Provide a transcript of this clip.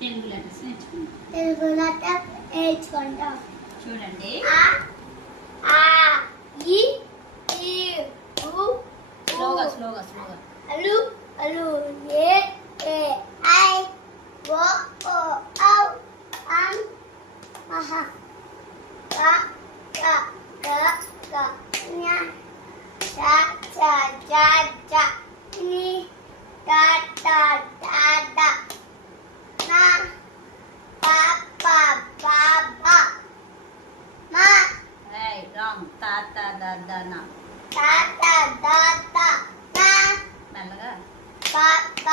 Telugu letters నేర్చుకుంటాం. చూడండి. స్లోగా స్లోగా స్లోగా. అలు అలు ఏ ఏ ఐ ఓ ఓ ఔ అం అహ క క గ గ ఞ చ చ జ జ ని ట ట డ డ న ప ప బ బ మ రాంగ్. తా తా దా దా నా. ట ట ద ద న మెల్లగా. ప ప